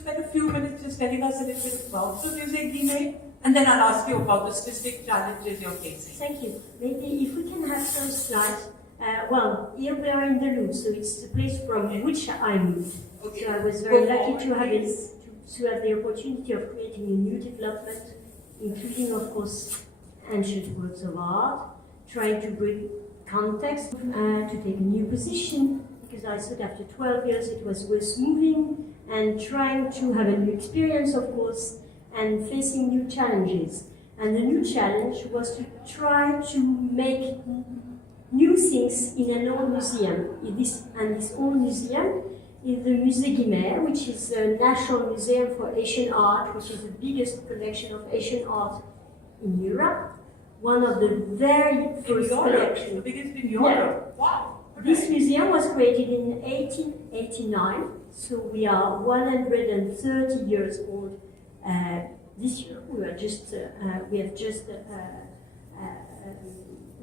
spend a few minutes just telling us a little bit about the music Guinea, and then I'll ask you about the specific challenges you're facing. Thank you. Maybe if we can have some slides. Well, here we are in the Louvre, so it's the place from which I moved. Okay. So I was very lucky to have the opportunity of creating a new development, including, of course, ancient works of art, trying to bring context, to take a new position, because I thought after 12 years it was worth moving, and trying to have a new experience, of course, and facing new challenges. And the new challenge was to try to make new things in an old museum. This old museum is the Musée Guimet, which is a national museum for Asian art, which is the biggest collection of Asian art in Europe. One of the very first collections. The biggest in Europe. Yeah. Wow. This museum was created in 1889, so we are 130 years old this year. We have just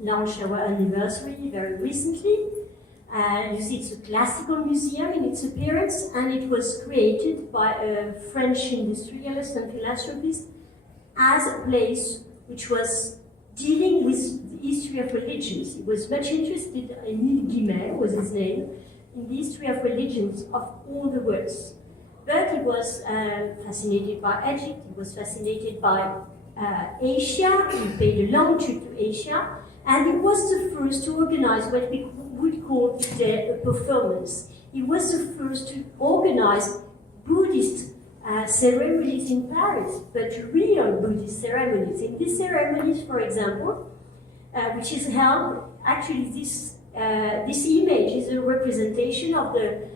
launched our anniversary very recently. You see, it's a classical museum in its appearance, and it was created by a French industrialist and philanthropist as a place which was dealing with the history of religions. He was much interested, Émile Guimet was his name, in the history of religions of all the worlds. But he was fascinated by Egypt, he was fascinated by Asia, he paid a long trip to Asia, and he was the first to organize what we would call today a performance. He was the first to organize Buddhist ceremonies in Paris, but real Buddhist ceremonies. In these ceremonies, for example, which is held, actually this image is a representation of the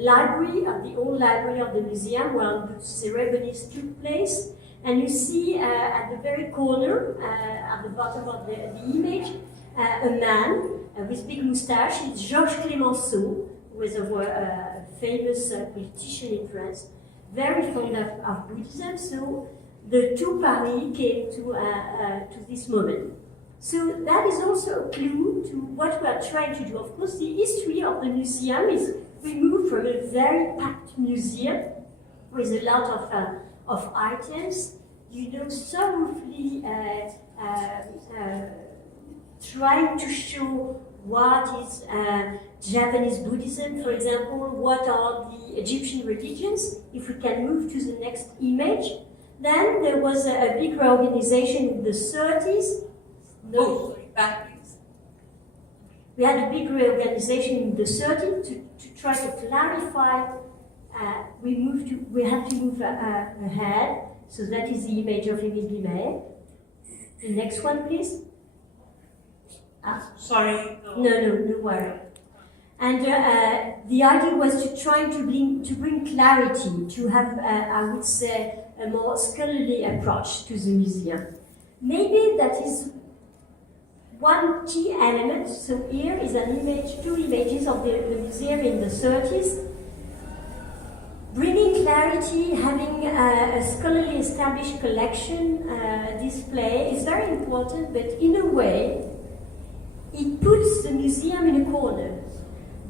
library, of the old library of the museum where the ceremonies took place. And you see at the very corner, at the bottom of the image, a man with big moustache. It's Georges Clemenceau, who was a famous politician in France, very fond of Buddhism. So the two Paris came to this moment. So that is also a clue to what we are trying to do. Of course, the history of the museum is we moved from a very packed museum with a lot of items, thoroughly trying to show what is Japanese Buddhism, for example, what are the Egyptian religions. If we can move to the next image. Then there was a big reorganization in the 30s. We had a big reorganization in the 30s to try to clarify. We had to move ahead. So that is the image of Émile Guimet. The next one, please. Sorry. No worry. And the idea was to try to bring clarity, to have, I would say, a more scholarly approach to the museum. Maybe that is one key element. So here is an image, two images of the museum in the 30s. Bringing clarity, having a scholarly established collection display is very important, but in a way, it puts the museum in a corner.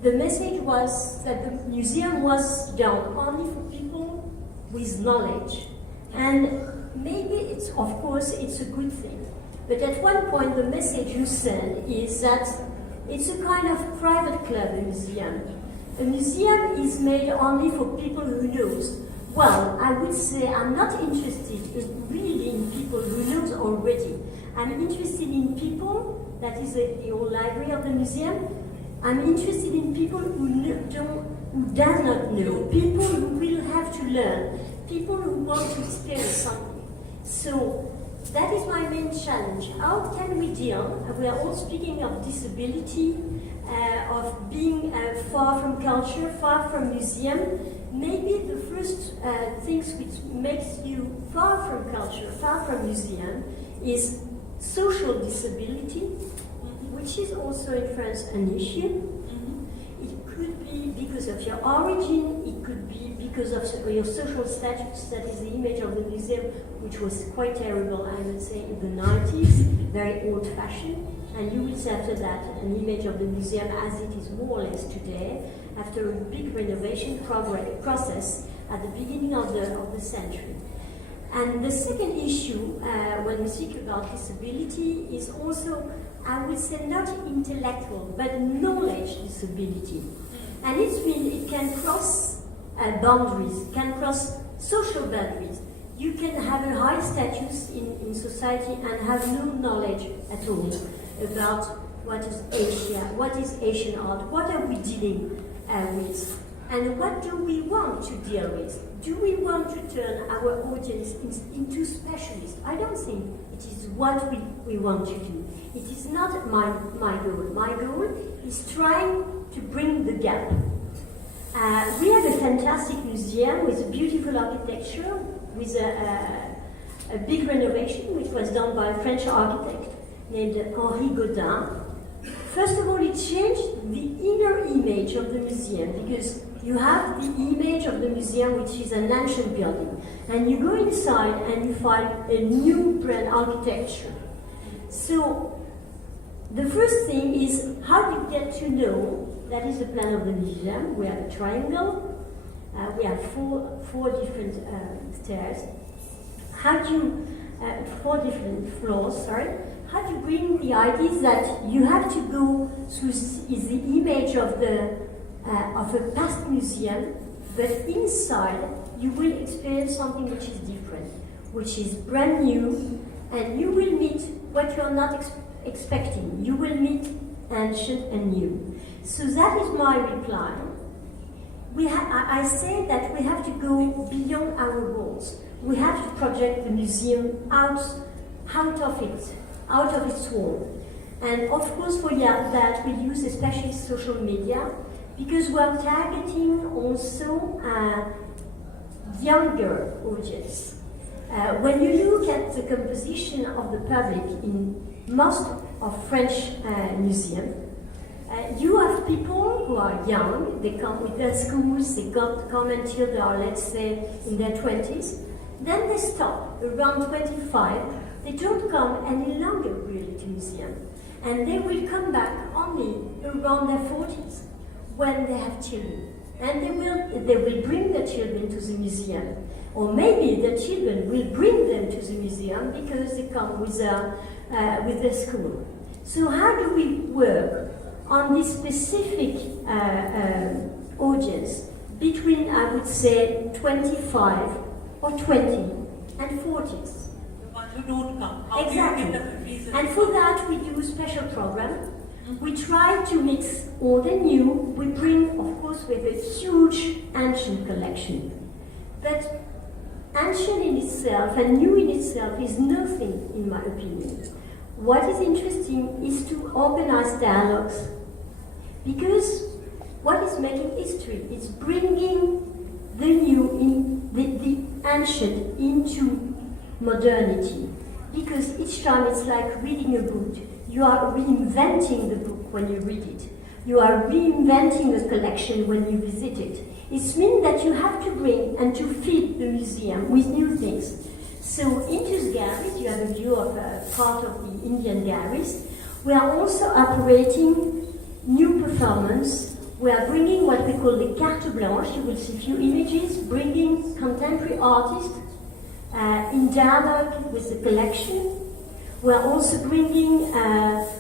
The message was that the museum was done only for people with knowledge. And maybe it's a good thing. But at one point, the message you send is that it's a kind of private club, a museum. A museum is made only for people who knows. Well, I would say I'm not interested in people who knows already. I'm interested in people, that is the old library of the museum. I'm interested in people who does not know, people who will have to learn, people who want to experience something. So that is my main challenge. How can we deal? We are all speaking of disability, of being far from culture, far from museum. Maybe the first things which makes you far from culture, far from museum, is social disability, which is also in France an issue. It could be because of your origin, it could be because of your social status. That is the image of the museum, which was quite terrible, I would say, in the 90s, very old-fashioned. And you will see after that an image of the museum as it is more or less today, after a big renovation process, at the beginning of the century. And the second issue, when we speak about disability, is also, I would say, not intellectual, but knowledge disability. And it can cross boundaries, can cross social boundaries. You can have a high status in society and have no knowledge at all about what is Asia, what is Asian art, what are we dealing with, and what do we want to deal with. Do we want to turn our audience into specialists? I don't think it is what we want to do. It is not my goal. My goal is trying to bring the gap. We have a fantastic museum with a beautiful architecture, with a big renovation which was done by a French architect named Henri Gaudin. First of all, it changed the inner image of the museum, because you have the image of the museum, which is an ancient building, and you go inside and you find a new brand architecture. So the first thing is how you get to know, that is the plan of the museum. We have a triangle, we have four different stairs. How do you, 4 different floors, sorry. How do you bring the ideas that you have to go through is the image of a past museum, but inside you will experience something which is different, which is brand new, and you will meet what you are not expecting. You will meet ancient and new. So that is my reply. I say that we have to go beyond our walls. We have to project the museum out of its wall. And of course for that we use especially social media, because we are targeting also younger audience. When you look at the composition of the public in most of French museums, you have people who are young, they come with their schools, they come until they are, let's say, in their 20s, then they stop around 25, they don't come any longer really to museum, and they will come back only around their 40s when they have children, and they will bring their children to the museum, or maybe the children will bring them to the museum because they come with their school. So how do we work on this specific audience between, I would say, 25 or 20 and 40s? Who don't come. How exactly. do you get the reason? And for that we do a special program. Mm-hmm. We try to mix old and new. We bring, of course, with a huge ancient collection. But ancient in itself and new in itself is nothing, in my opinion. What is interesting is to organize dialogues, because what is making history is bringing the new, the ancient into modernity, because each time it's like reading a book. You are reinventing the book when you read it. You are reinventing a collection when you visit it. It means that you have to bring and to feed the museum with new things. So into the galleries, you have a view of part of the Indian galleries. We are also operating new performance. We are bringing what we call the carte blanche. You will see a few images, bringing contemporary artists in dialogue with the collection. We are also bringing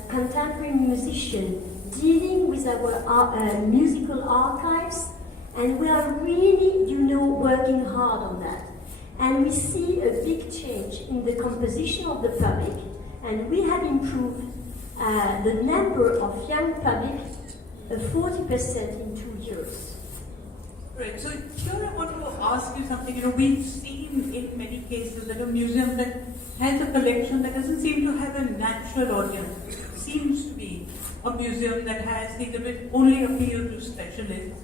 contemporary musicians, dealing with our musical archives, and we are really, working hard on that. And we see a big change in the composition of the public, and we have improved the number of young public 40% in 2 years. Right. So here I want to ask you something. We've seen in many cases that a museum that has a collection that doesn't seem to have a natural audience. It seems to be a museum that has things that will only appeal to specialists,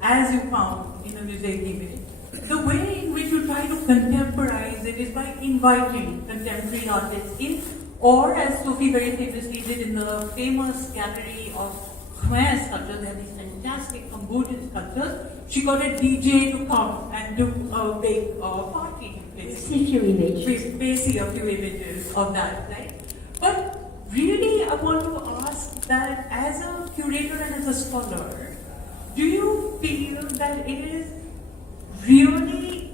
as you found in a mosaic image. The way in which you try to contemporize it is by inviting contemporary artists in, or as Sophie very famously did in the famous gallery of Khmer sculptures, they have these fantastic Cambodian sculptures. She got a DJ to come and do a big party. See a few images. Basically a few images of that, right? But really I want to ask that as a curator and as a scholar, do you feel that it is really,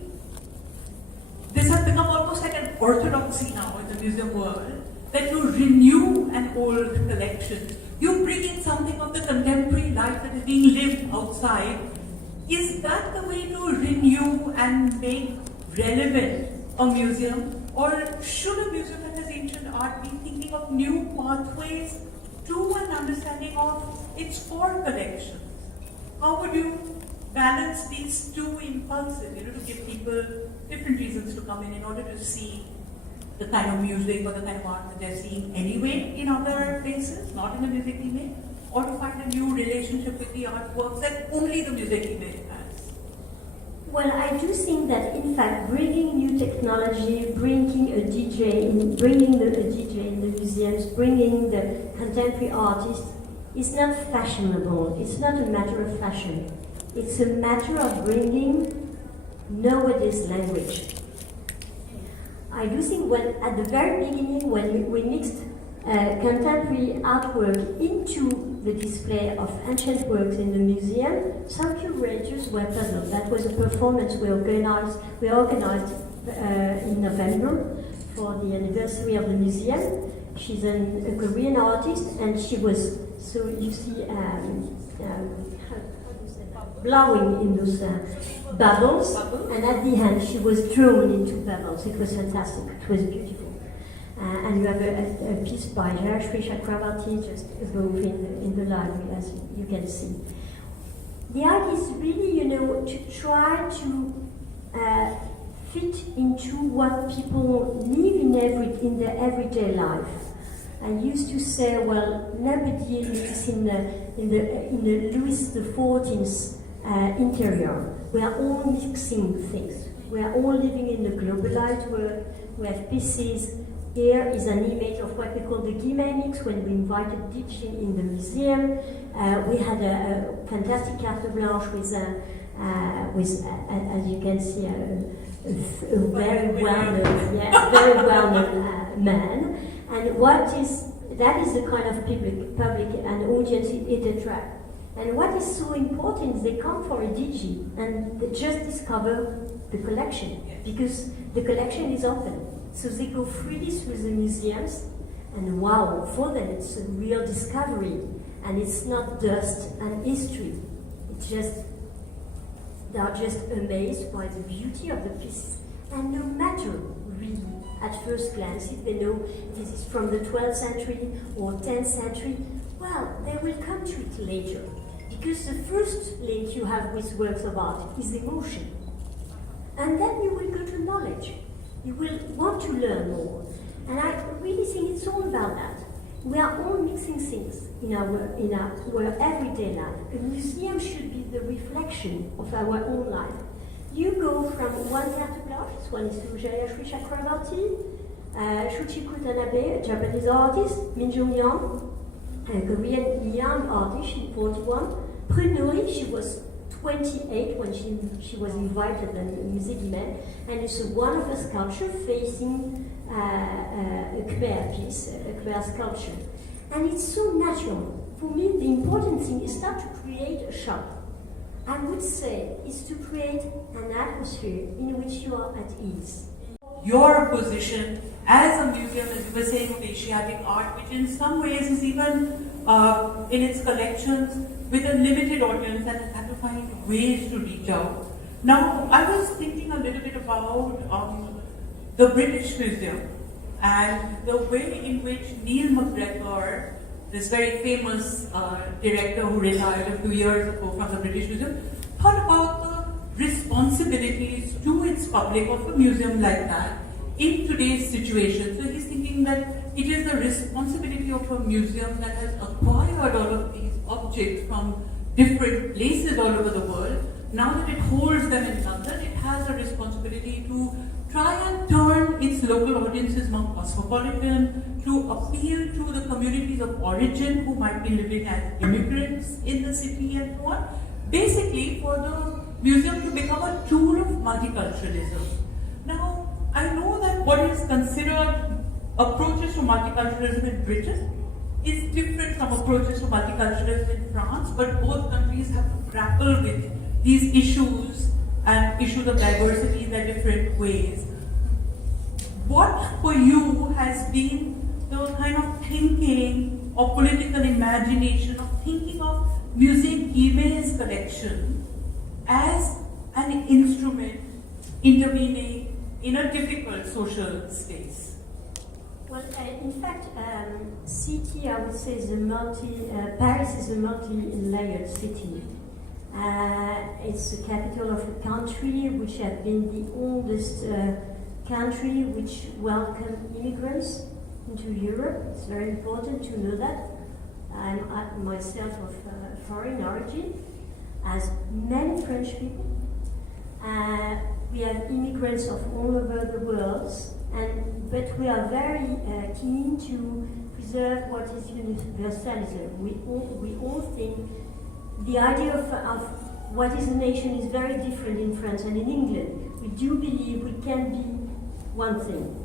this has become almost like an orthodoxy now in the museum world, that you renew an old collection. You bring in something of the contemporary life that is being lived outside. Is that the way to renew and make relevant a museum? Or should a museum that has ancient art be thinking of new pathways to an understanding of its core collections? How would you balance these two impulses, to give people different reasons to come in order to see the kind of music or the kind of art that they're seeing anyway in other places, not in the music image, or to find a new relationship with the artworks that only the music image has? Well, I do think that, in fact, bringing new technology, bringing a DJ in the museums, bringing the contemporary artist is not fashionable. It's not a matter of fashion. It's a matter of bringing nowadays language. I do think at the very beginning, when we mixed contemporary artwork into the display of ancient works in the museum, some curators were puzzled. That was a performance we organized in November for the anniversary of the museum. She's a Korean artist, and she was, so you see, blowing in those bubbles, and at the end she was drawn into bubbles. It was fantastic, it was beautiful. And you have a piece by Sri Chakravarti just above in the library, as you can see. The idea is really, to try to fit into what people live in their everyday life. I used to say, well, nobody lives in the Louis XIV interior. We are all mixing things. We are all living in the globalized world. We have pieces. Here is an image of what we call the Guillemet mix when we invited DJ in the museum. We had a fantastic carte blanche with as you can see, a very well-known man. And that is the kind of public and audience it attracts. And what is so important is they come for a DJ and they just discover the collection, because the collection is open. So they go freely through the museums, and wow, for them it's a real discovery. And it's not dust and history. They are just amazed by the beauty of the piece. And no matter really at first glance if they know this is from the 12th century or 10th century, well, they will come to it later. Because the first link you have with works of art is emotion. And then you will go to knowledge. You will want to learn more. And I really think it's all about that. We are all mixing things in our everyday life. A museum should be the reflection of our own life. You go from one carte blanche, this one is to Sri Chakravarti, Shuchiku Tanabe, a Japanese artist, Min Jung-young, a Korean young artist, she's 41. Prunuri, she was 28 when she was invited at the Musée Guimet, and it's one of a sculpture facing a Khmer piece, a Khmer sculpture. And it's so natural. For me, the important thing is not to create a shop. I would say is to create an atmosphere in which you are at ease. Your position as a museum, as you were saying, of Asiatic art, which in some ways is even in its collections with a limited audience and has had to find ways to reach out. Now, I was thinking a little bit about the British Museum and the way in which Neil MacGregor, this very famous director who retired a few years ago from the British Museum, thought about the responsibilities to its public of a museum like that in today's situation. So he's thinking that it is the responsibility of a museum that has acquired all of these objects from different places all over the world. Now that it holds them in London, it has a responsibility to try and turn its local audiences more cosmopolitan, to appeal to the communities of origin who might be living as immigrants in the city and so on. Basically, for the museum to become a tool of multiculturalism. Now, I know that what is considered approaches to multiculturalism in Britain is different from approaches to multiculturalism in France, but both countries have to grapple with these issues and issues of diversity in their different ways. What for you has been the kind of thinking or political imagination of thinking of Museum Guillemets' collection as an instrument intervening in a difficult social space? Well, in fact, city, I would say, is Paris is a multi-layered city. It's the capital of a country which has been the oldest country which welcomed immigrants into Europe. It's very important to know that. I'm myself of foreign origin, as many French people. We have immigrants of all over the world, but we are very keen to preserve what is universalism. We all think the idea of what is a nation is very different in France and in England. We do believe we can be one thing,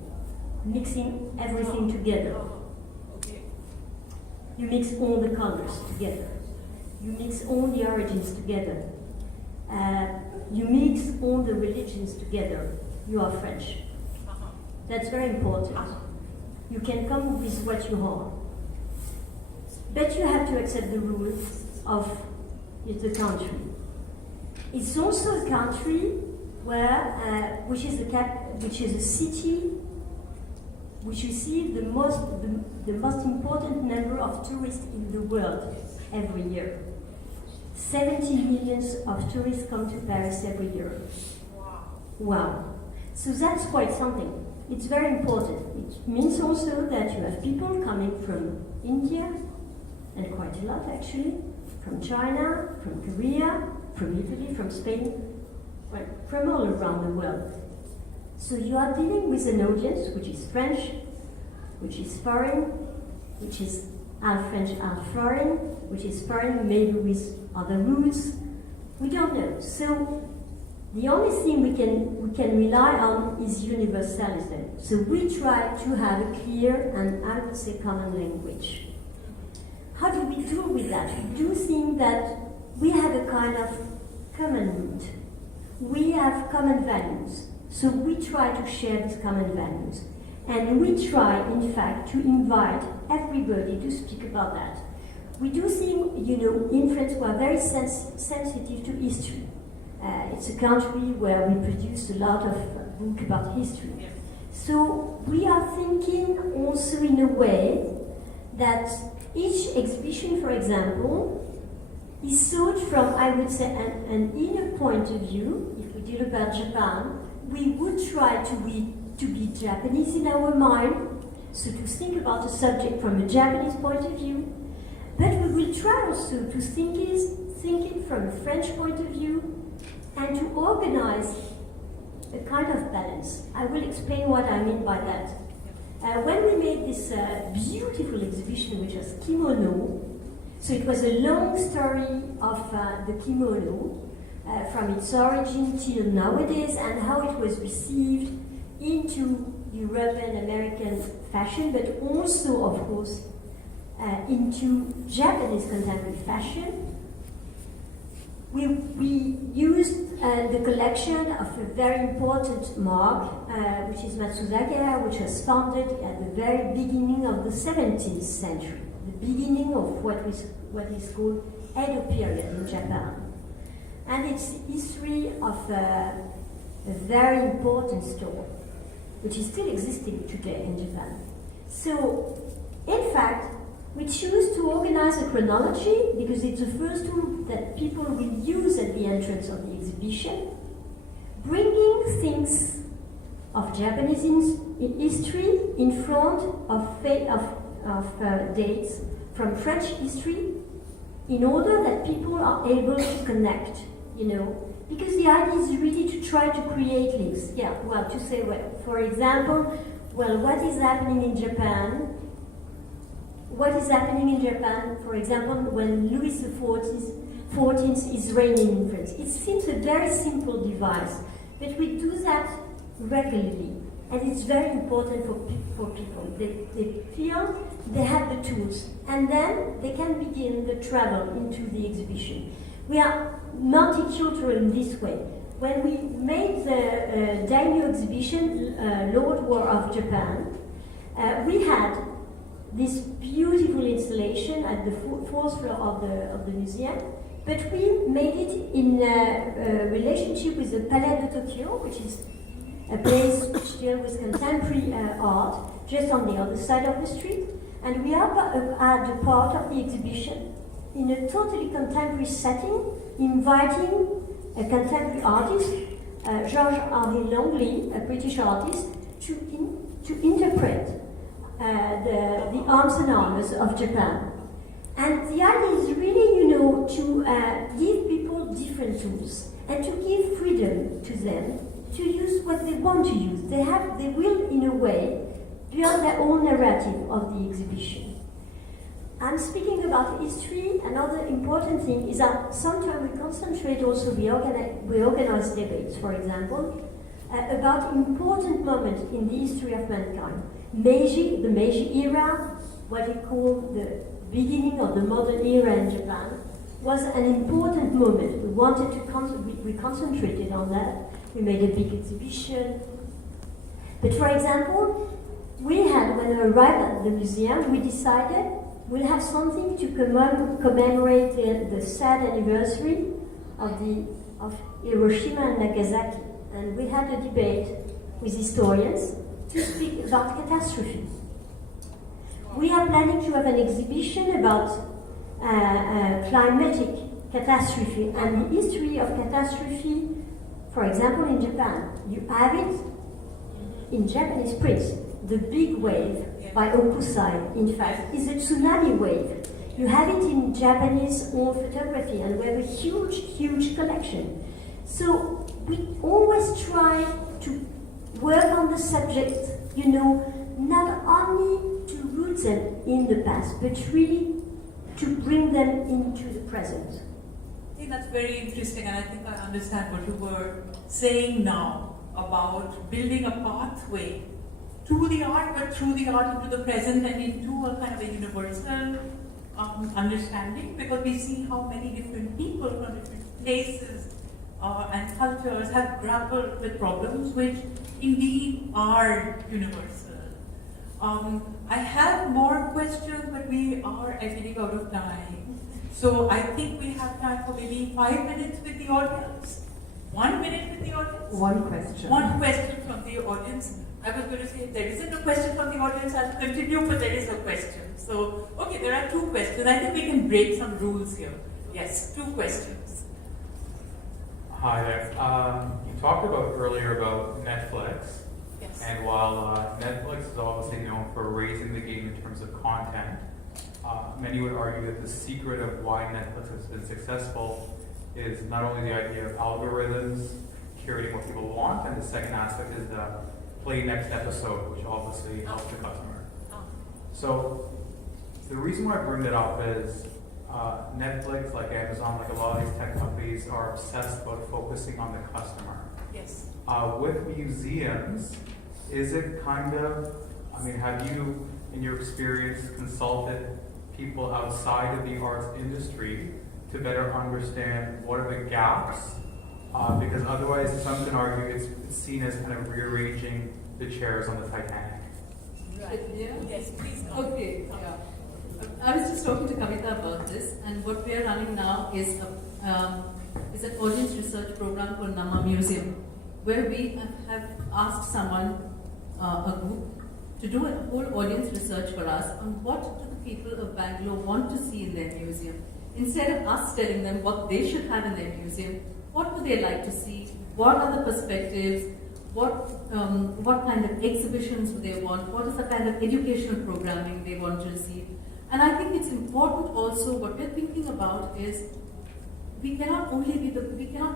mixing everything together. You mix all the colors together. You mix all the origins together. You mix all the religions together. You are French. That's very important. You can come with what you are. But you have to accept the rules of the country. It's also a country where, which is a city which receives the most important number of tourists in the world every year. 70 million of tourists come to Paris every year. Wow. So that's quite something. It's very important. It means also that you have people coming from India, and quite a lot actually, from China, from Korea, from Italy, from Spain, right, from all around the world. So you are dealing with an audience which is French, which is foreign, which is half French, half foreign, which is foreign maybe with other roots. We don't know. So the only thing we can rely on is universalism. So we try to have a clear and, I would say, common language. How do we do with that? We do think that we have a kind of common root. We have common values. So we try to share these common values. And we try, in fact, to invite everybody to speak about that. We do think, in France, we are very sensitive to history. It's a country where we produce a lot of books about history. Yeah. So we are thinking also in a way that each exhibition, for example, is thought from, I would say, an inner point of view. If we deal about Japan, we would try to be Japanese in our mind, so to think about a subject from a Japanese point of view, but we will try also to think it from a French point of view, and to organize a kind of balance. I will explain what I mean by that. When we made this beautiful exhibition, which was Kimono, so it was a long story of the kimono, from its origin till nowadays, and how it was received into European American fashion, but also, of course, into Japanese contemporary fashion. We used the collection of a very important mark, which is Matsuzakaya, which was founded at the very beginning of the 17th century, the beginning of what is called Edo period in Japan. And it's the history of a very important store, which is still existing today in Japan. So, in fact, we choose to organize a chronology because it's the first tool that people will use at the entrance of the exhibition, bringing things of Japanese history in front of dates from French history, in order that people are able to connect, because the idea is really to try to create links. Yeah, well, to say, well, for example, what is happening in Japan? What is happening in Japan, for example, when Louis XIV is reigning in France? It seems a very simple device, but we do that regularly, and it's very important for people. They feel they have the tools, and then they can begin the travel into the exhibition. We are multicultural in this way. when we made the daimyo exhibition, Lord War of Japan, we had this beautiful installation at the fourth floor of the museum, but we made it in relationship with the Palais de Tokyo, which is a place which deals with contemporary art, just on the other side of the street. And we are at the part of the exhibition in a totally contemporary setting, inviting a contemporary artist, Georges-Henri Langley, a British artist, to interpret the arms and armors of Japan. And the idea is really, to give people different tools and to give freedom to them to use what they want to use. They will, in a way, build their own narrative of the exhibition. I'm speaking about history. Another important thing is that sometimes we concentrate also, we organize debates, for example, about important moments in the history of mankind. The Meiji era, what we call the beginning of the modern era in Japan, was an important moment. We wanted to we concentrated on that. We made a big exhibition. But for example, when we arrived at the museum, we decided we'll have something to commemorate the sad anniversary of Hiroshima and Nagasaki. And we had a debate with historians to speak about catastrophe. We are planning to have an exhibition about climatic catastrophe and the history of catastrophe, for example, in Japan. You have it in Japanese prints. The big wave by Okusai, in fact, is a tsunami wave. You have it in Japanese old photography, and we have a huge, huge collection. So we always try to work on the subject, not only to root them in the past, but really to bring them into the present. I think that's very interesting, and I think I understand what you were saying now about building a pathway to the art, but through the art into the present and into a kind of a universal understanding, because we see how many different people from different places and cultures have grappled with problems which indeed are universal. I have more questions, but we are getting out of time. So I think we have time for maybe 5 minutes with the audience. 1 minute with the audience? One question. One question from the audience. I was going to say, if there isn't a question from the audience, I'll continue, but there is a question. So, okay, there are 2 questions. I think we can break some rules here. Yes, 2 questions. Hi there. You talked earlier about Netflix. Yes. And while Netflix is obviously known for raising the game in terms of content, many would argue that the secret of why Netflix has been successful is not only the idea of algorithms curating what people want, and the second aspect is the play next episode, which obviously helps the customer. So the reason why I bring that up is Netflix, like Amazon, like a lot of these tech companies, are obsessed about focusing on the customer. Yes. With museums, is it have you, in your experience, consulted people outside of the arts industry to better understand what are the gaps? Because otherwise, some can argue it's seen as kind of rearranging the chairs on the Titanic. Right. Yeah? Yes, please. Okay. Yeah. I was just talking to Kavita about this, and what we are running now is an audience research program called Nama Museum, where we have asked someone, a group, to do a whole audience research for us on what do the people of Bangalore want to see in their museum. Instead of us telling them what they should have in their museum, what would they like to see? What are the perspectives? What kind of exhibitions do they want? What is the kind of educational programming they want to receive? And I think it's important also, what we're thinking about is we cannot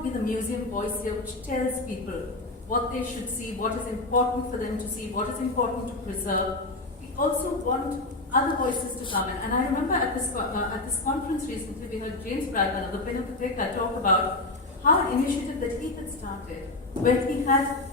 be the museum voice here which tells people what they should see, what is important for them to see, what is important to preserve. We also want other voices to come in. And I remember at this conference recently, we heard James Bradman of the Pinakotheka talk about how an initiative that he had started, where he had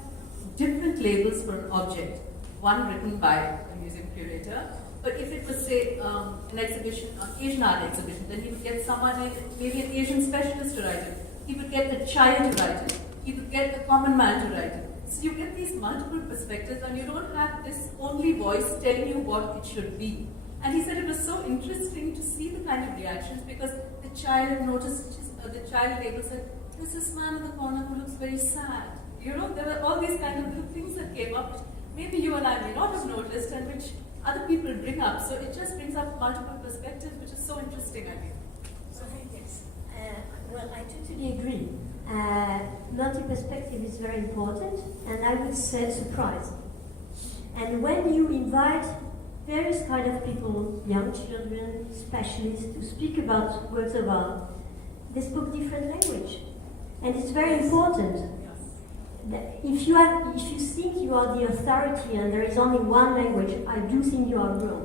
different labels for an object, one written by a museum curator, but if it was, say, an exhibition, an Asian art exhibition, then he would get someone, maybe an Asian specialist to write it. He would get a child to write it. he would get a common man to write it. So you get these multiple perspectives and you don't have this only voice telling you what it should be. And he said it was so interesting to see the kind of reactions because the child noticed, the child label said, there's this man in the corner who looks very sad. You know, there were all these kind of little things that came up which maybe you and I may not have noticed and which other people bring up. So it just brings up multiple perspectives, which is so interesting, I think. Yes. Well, I totally agree. Multi-perspective is very important, and I would say surprising. And when you invite various kind of people, young children, specialists, to speak about works of art, they spoke different language. And it's very important. If you think you are the authority and there is only one language, I do think you are wrong.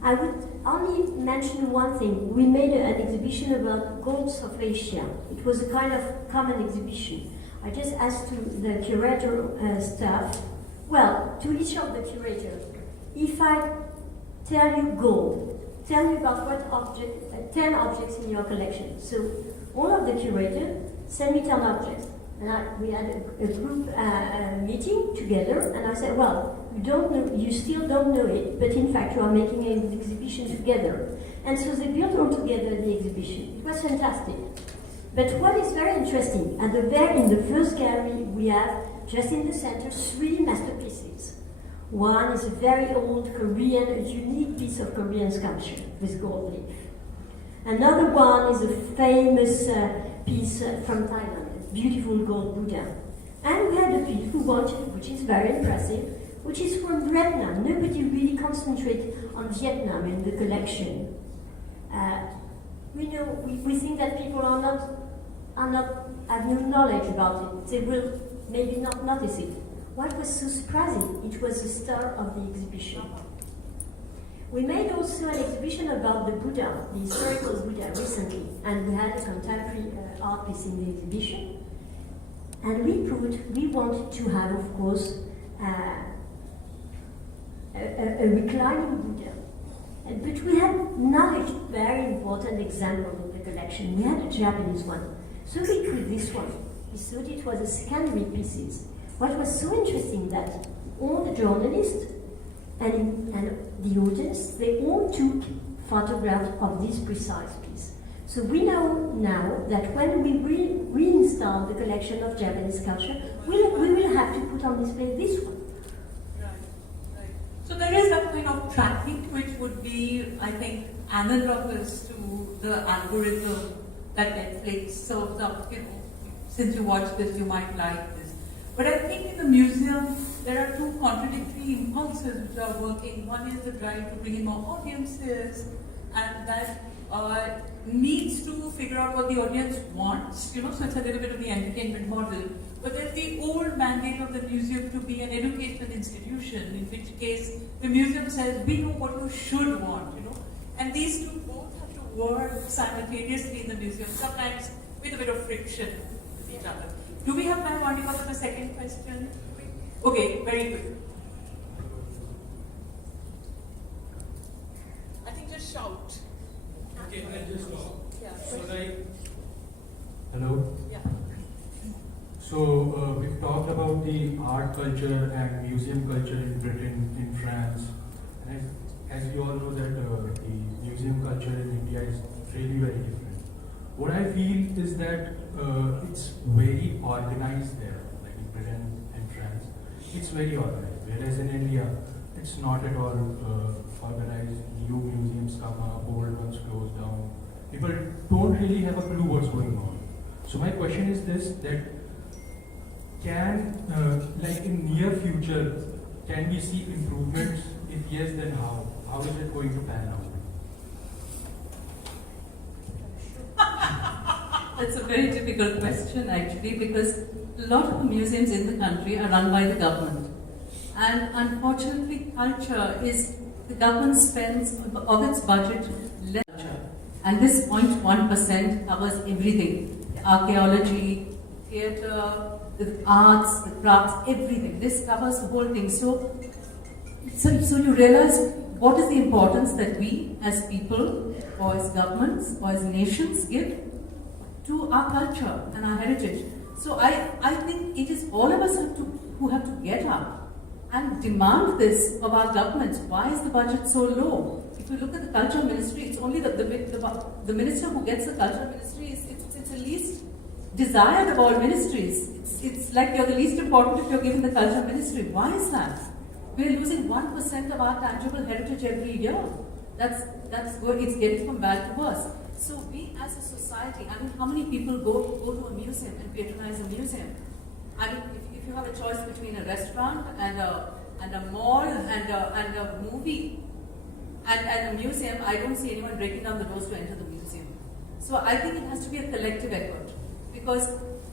I would only mention one thing. We made an exhibition about gods of Asia. It was a kind of common exhibition. I just asked to the curator staff, well, to each of the curators, if I tell you gold, tell me about what object, 10 objects in your collection. So all of the curators sent me 10 objects. And we had a group meeting together, and I said, well, you still don't know it, but in fact you are making an exhibition together. And so they built all together the exhibition. It was fantastic. But what is very interesting, in the first gallery we have, just in the center, 3 masterpieces. One is a very old Korean, a unique piece of Korean sculpture with gold leaf. Another one is a famous piece from Thailand. Beautiful gold Buddha. And we had a piece we wanted, which is very impressive, which is from Vietnam. Nobody really concentrated on Vietnam in the collection. We think that people have no knowledge about it. They will maybe not notice it. What was so surprising, it was the star of the exhibition. We made also an exhibition about the Buddha, the historical Buddha, recently, and we had a contemporary art piece in the exhibition. And we wanted to have, of course, a reclining Buddha. But we had another very important example in the collection. We had a Japanese one. So we put this one. We thought it was a secondary piece. What was so interesting that all the journalists and the audience, they all took photographs of this precise piece. So we know now that when we reinstall the collection of Japanese culture, we will have to put on display this one. Right. So there is that kind of tracking which would be, I think, analogous to the algorithm that Netflix serves up. Since you watch this, you might like this. But I think in the museum, there are 2 contradictory impulses which are working. One is the drive to bring in more audiences, and that needs to figure out what the audience wants, so it's a little bit of the entertainment model. But there's the old mandate of the museum to be an educational institution, in which case the museum says, we know what you should want, And these 2 both have to work simultaneously in the museum, sometimes with a bit of friction with each other. Do we have time, Monica, for the second question? Okay, very good. I think just shout. Okay, I just Yeah. Hello? Yeah. So we've talked about the art culture and museum culture in Britain, in France. And as we all know that the museum culture in India is really very different. What I feel is that it's very organized there, like in Britain and France. It's very organized, whereas in India, it's not at all organized. New museums come up, old ones close down. People don't really have a clue what's going on. So my question is this, that can, like in near future, can we see improvements? If yes, then how? How is it going to pan out? That's a very difficult question actually, because a lot of the museums in the country are run by the government. And unfortunately, culture is, the government spends of its budget less culture. And this 0.1% covers everything. The archaeology, theatre, the arts, the crafts, everything. This covers the whole thing. So you realize what is the importance that we as people, or as governments, or as nations give to our culture and our heritage. So I think it is all of us who have to get up and demand this of our governments. Why is the budget so low? If you look at the culture ministry, it's only the minister who gets the culture ministry. It's the least desired of all ministries. It's like you're the least important if you're given the culture ministry. Why is that? We're losing 1% of our tangible heritage every year. That's where it's getting from bad to worse. So we as a society, I mean, how many people go to a museum and patronize a museum? I mean, if you have a choice between a restaurant and a mall and a movie and a museum, I don't see anyone breaking down the doors to enter the museum. So I think it has to be a collective effort because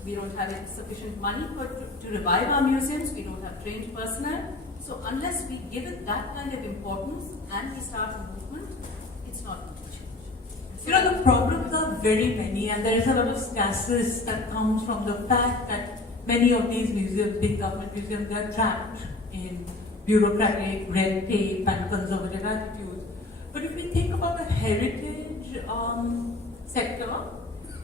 we don't have sufficient money to revive our museums. We don't have trained personnel. So unless we give it that kind of importance and we start a movement, it's not going to change. You know, the problems are very many, and there is a lot of scarcity that comes from the fact that many of these museums, big government museums, they are trapped in bureaucratic red tape and conservative attitudes. But if we think about the heritage sector,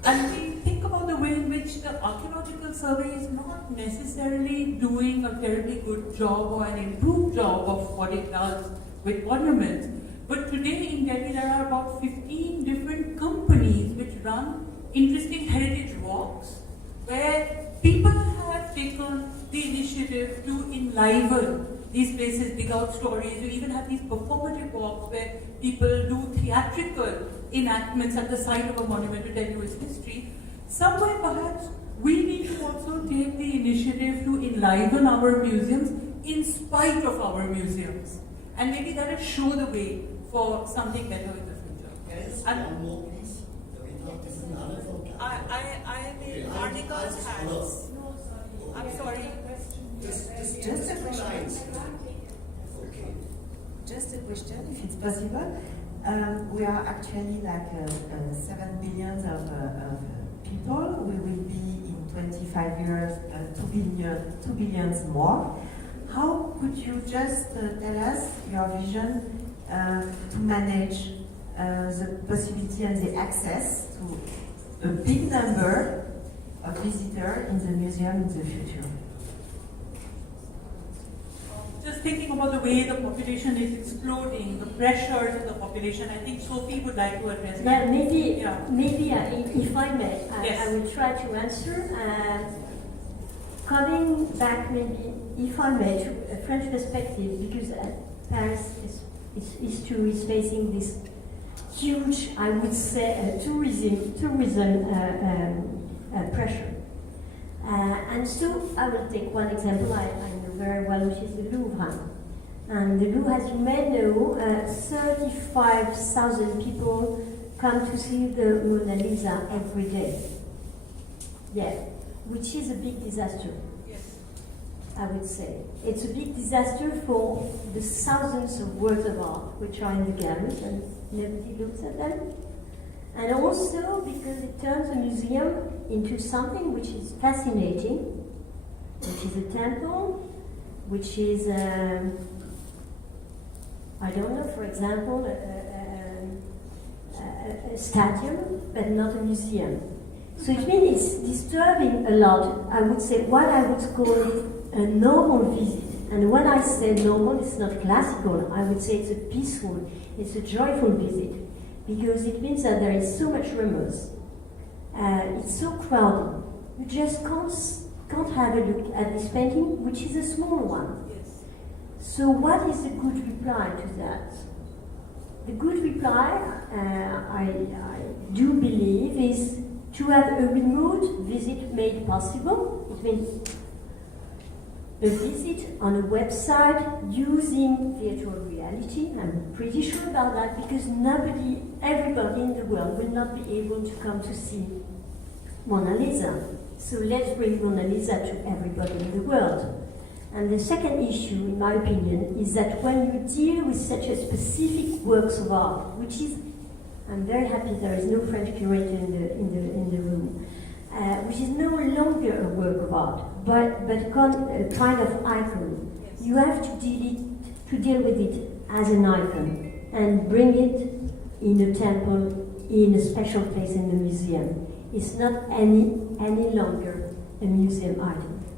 and we think about the way in which the archaeological survey is not necessarily doing a terribly good job or an improved job of what it does with monuments, but today in Delhi there are about 15 different companies which run interesting heritage walks where people have taken the initiative to enliven these places, dig out stories. You even have these performative walks where people do theatrical enactments at the site of a monument to tell you its history. Somewhere perhaps we need to also take the initiative to enliven our museums in spite of our museums. And maybe that will show the way for something better in the future. Yes, And one more please. This is another from I am in Arnika's hands. I'm sorry. Just a question. Okay. Just a question, if it's possible. We are actually like 7 billion of people. We will be in 25 years 2 billions more. How could you just tell us your vision to manage the possibility and the access to a big number of visitors in the museum in the future? Just thinking about the way the population is exploding, the pressures of the population, I think Sophie would like to address Yeah, that. maybe, Yeah. if I may, Yes. I will try to answer. Coming back, maybe, if I may, to a French perspective, because Paris is facing this huge, I would say, tourism pressure. And so I will take one example I know very well, which is the Louvre. And the Louvre, as you may know, 35,000 people come to see the Mona Lisa every day. Yeah, which is a big disaster. Yes. I would say. It's a big disaster for the thousands of works of art which are in the galleries and nobody looks at them. And also because it turns a museum into something which is fascinating, which is a temple, which is, I don't know, for example, a stadium, but not a museum. So it means it's disturbing a lot, I would say, what I would call a normal visit. And when I say normal, it's not classical. I would say it's a peaceful, it's a joyful visit. Because it means that there is so much rumors. It's so crowded. You just can't have a look at this painting, which is a small one. Yes. So what is the good reply to that? The good reply, I do believe, is to have a remote visit made possible. It means a visit on a website using virtual reality. I'm pretty sure about that because everybody in the world will not be able to come to see Mona Lisa. So let's bring Mona Lisa to everybody in the world. And the second issue, in my opinion, is that when you deal with such a specific works of art, which is, I'm very happy there is no French curator in the room, which is no longer a work of art, but a kind of icon. Yes. You have to deal with it as an icon and bring it in a temple, in a special place in the museum. It's not any longer a museum item.